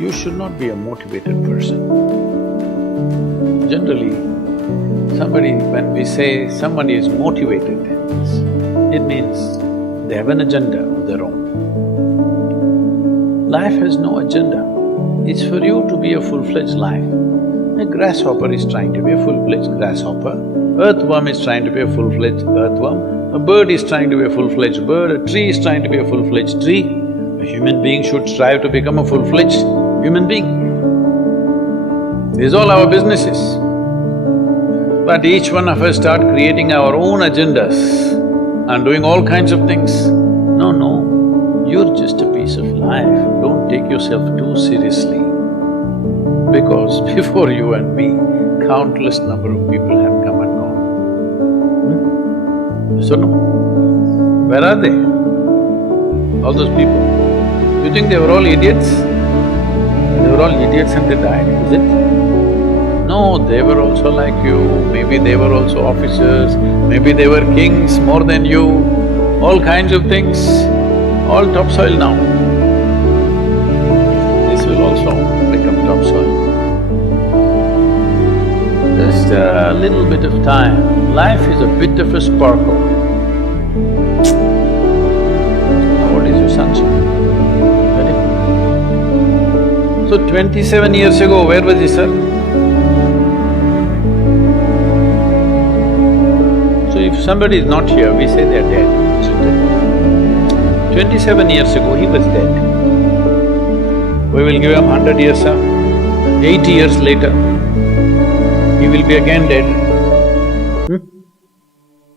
you should not be a motivated person. Generally, when we say somebody is motivated, it means they have an agenda of their own. Life has no agenda. It's for you to be a full-fledged life. A grasshopper is trying to be a full-fledged grasshopper, earthworm is trying to be a full-fledged earthworm, a bird is trying to be a full-fledged bird, a tree is trying to be a full-fledged tree. A human being should strive to become a full-fledged human being. These are all our businesses. But each one of us start creating our own agendas and doing all kinds of things. No, you're just a piece of life. Don't take yourself too seriously. Because before you and me, countless number of people have come and gone. Yes or no? Where are they? All those people. You think they were all idiots? They were all idiots and they died, is it? No, they were also like you, maybe they were also officers, maybe they were kings more than you, all kinds of things, all topsoil now. This will also become topsoil. Just a little bit of time. Life is a bit of a sparkle. How old is your son? Ready? So 27 years ago, where was he, sir? So if somebody is not here, we say they're dead, isn't it? 27 years ago, he was dead. We will give him 100 years, sir. 80 years later, he will be again dead.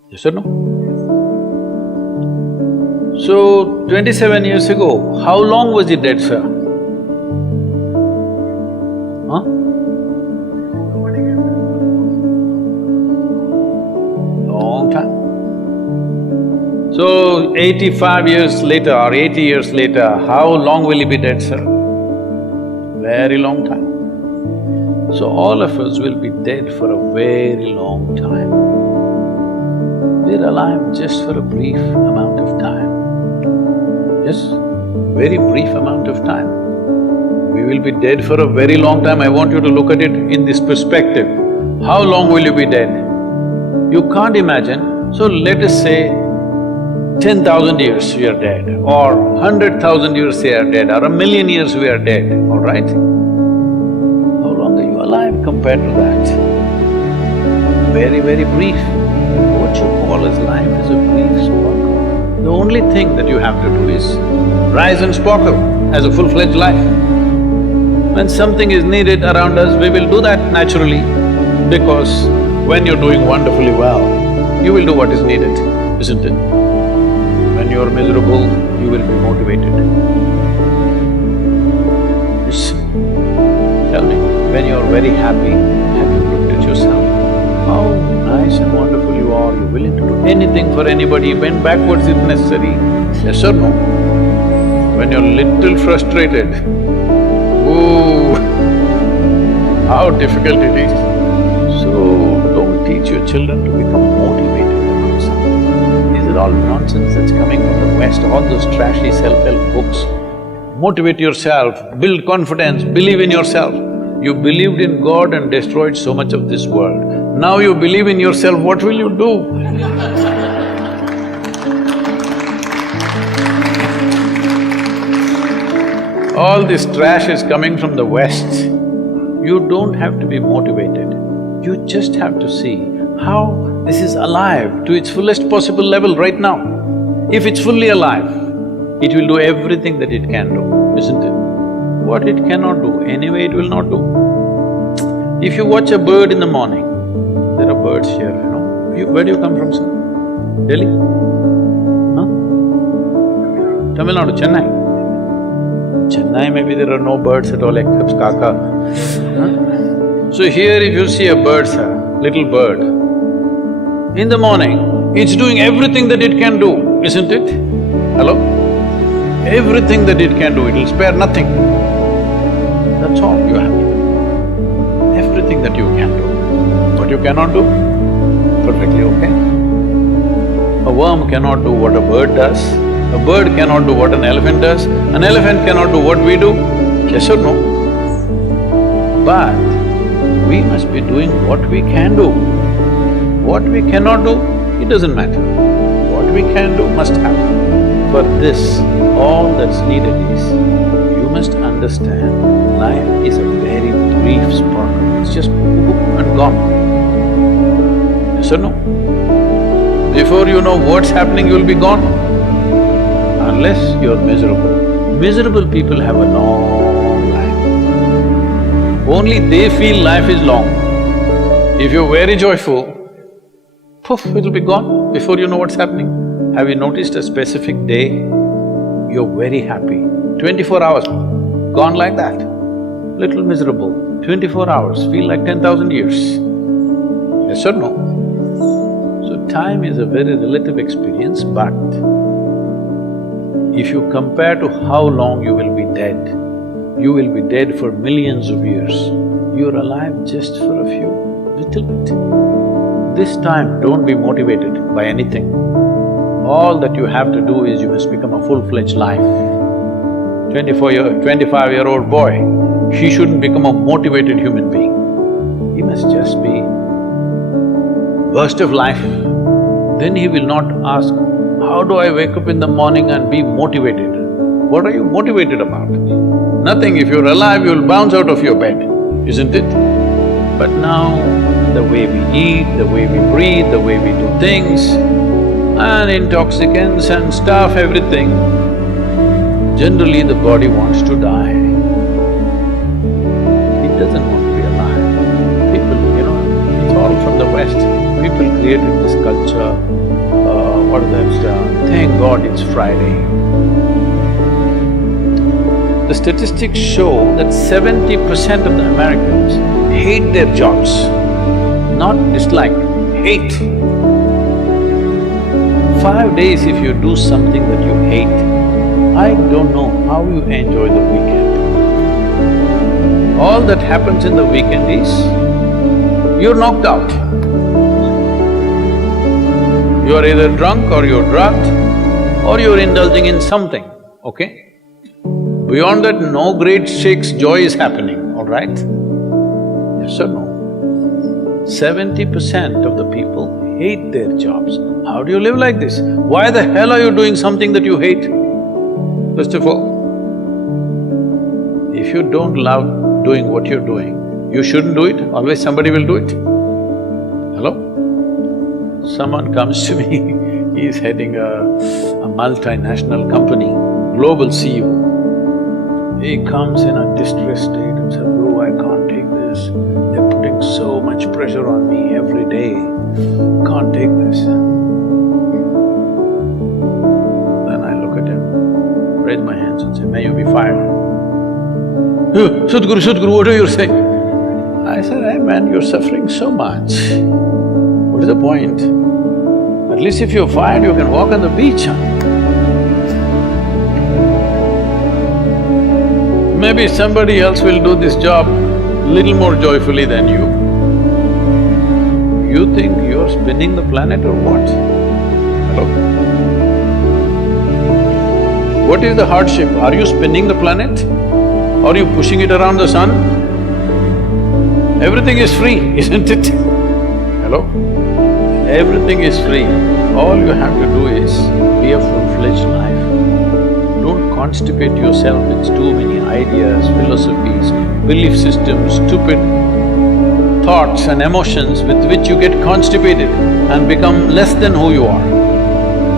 Yes or no? So, 27 years ago, how long was he dead, sir? Huh? Long time. So, 85 years later or 80 years later, how long will he be dead, sir? Very long time. So all of us will be dead for a very long time. We're alive just for a brief amount of time. Yes, very brief amount of time. We will be dead for a very long time. I want you to look at it in this perspective. How long will you be dead? You can't imagine. So let us say 10,000 years we are dead, or 100,000 years we are dead, or 1,000,000 years we are dead, all right? How long are you alive compared to that? Very, very brief. What you call as life is a brief sparkle. The only thing that you have to do is rise and sparkle as a full-fledged life. When something is needed around us, we will do that naturally, because when you're doing wonderfully well, you will do what is needed, isn't it? When you're miserable, you will be motivated. Yes. Tell me, when you're very happy, have you looked at yourself? How nice and wonderful you are, you're willing to do anything for anybody, bend backwards if necessary. Yes or no? When you're little frustrated, ooh, how difficult it is. So, don't teach your children to become motivated about something. These are all nonsense that's coming from the West, all those trashy self-help books. Motivate yourself, build confidence, believe in yourself. You believed in God and destroyed so much of this world. Now you believe in yourself, what will you do? All this trash is coming from the West. You don't have to be motivated. You just have to see how this is alive to its fullest possible level right now. If it's fully alive, it will do everything that it can do, isn't it? What it cannot do, anyway it will not do. If you watch a bird in the morning, there are birds here, you know. Where do you come from, sir? Delhi? Huh? Tamil Nadu, Chennai? Chennai, maybe there are no birds at all except kaka. Huh? So here if you see a bird, sir, little bird, in the morning, it's doing everything that it can do, isn't it? Hello? Everything that it can do, it'll spare nothing. That's all you have to do. Everything that you can do. What you cannot do, perfectly okay. A worm cannot do what a bird does, a bird cannot do what an elephant does, an elephant cannot do what we do. Yes or no? But we must be doing what we can do. What we cannot do, it doesn't matter. What we can do must happen. For this, all that's needed is, you must understand, life is a very brief sparkle, it's just boop and gone. Yes or no? Before you know what's happening, you'll be gone. Unless you're miserable. Miserable people have a long life. Only they feel life is long. If you're very joyful, poof, it'll be gone before you know what's happening. Have you noticed a specific day, you're very happy, 24 hours, gone like that. Little miserable, 24 hours, feel like 10,000 years. Yes or no? So time is a very relative experience, but if you compare to how long you will be dead, you will be dead for millions of years. You're alive just for a few, little bit. This time, don't be motivated by anything. All that you have to do is you must become a full-fledged life. 25-year-old boy, he shouldn't become a motivated human being. He must just be burst of life. Then he will not ask, how do I wake up in the morning and be motivated? What are you motivated about? Nothing. If you're alive, you'll bounce out of your bed, isn't it? But now, the way we eat, the way we breathe, the way we do things, and intoxicants and stuff, everything, generally the body wants to die. It doesn't want to be alive. People, it's all from the West. People created this culture, what is that? Thank God it's Friday. The statistics show that 70% of the Americans hate their jobs, not dislike, hate. 5 days if you do something that you hate, I don't know how you enjoy the weekend. All that happens in the weekend is, you're knocked out. You're either drunk or you're drugged or you're indulging in something, okay? Beyond that, no great shakes joy is happening, all right? Yes or no? 70% of the people hate their jobs. How do you live like this? Why the hell are you doing something that you hate? First of all, if you don't love doing what you're doing, you shouldn't do it, always somebody will do it. Hello? Someone comes to me, he's heading a multinational company, global CEO. He comes in a distressed state and says, "Guru, I can't take this. They're putting so much pressure on me every day. Can't take this." Then I look at him, raise my hands and say, "May you be fired." Sadhguru, what are you saying?" I said, "Hey man, you're suffering so much. What is the point? At least if you're fired, you can walk on the beach, huh? Maybe somebody else will do this job little more joyfully than you. You think you're spinning the planet or what? Hello? What is the hardship? Are you spinning the planet? Are you pushing it around the sun? Everything is free, isn't it? Hello? Everything is free. All you have to do is be a full-fledged life. Don't constipate yourself with too many ideas, philosophies, belief systems, stupid thoughts and emotions with which you get constipated and become less than who you are.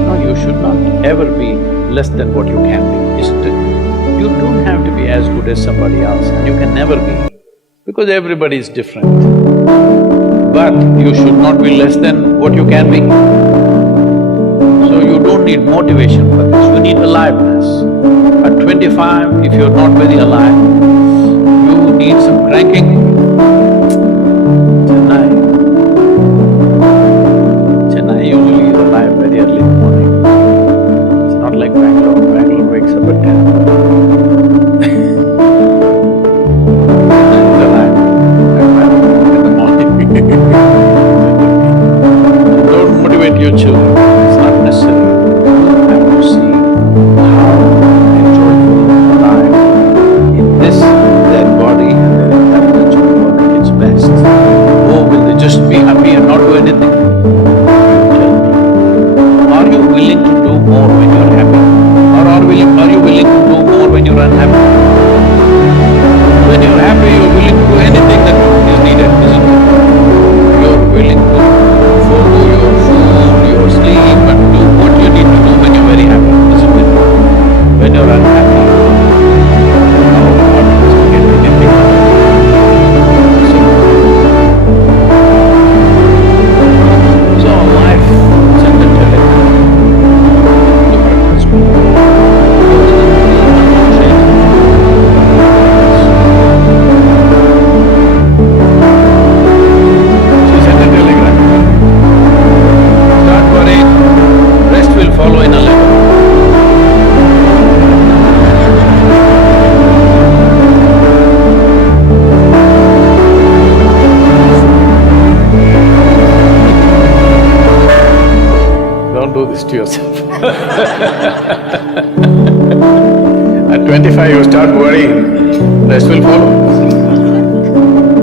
No, you should not ever be less than what you can be, isn't it? You don't have to be as good as somebody else, and you can never be, because everybody is different. But you should not be less than what you can be. So you don't need motivation for this, you need aliveness. At 25, if you're not very alive, you need some cranking. Chennai usually is alive very early in the morning. It's not like Bangalore. Bangalore wakes up at 10. It's alive in the morning. Don't motivate your children, it's not necessary. You have to see how enjoyable, alive in this Don't do this to yourself. At 25 you start worrying, rest will follow.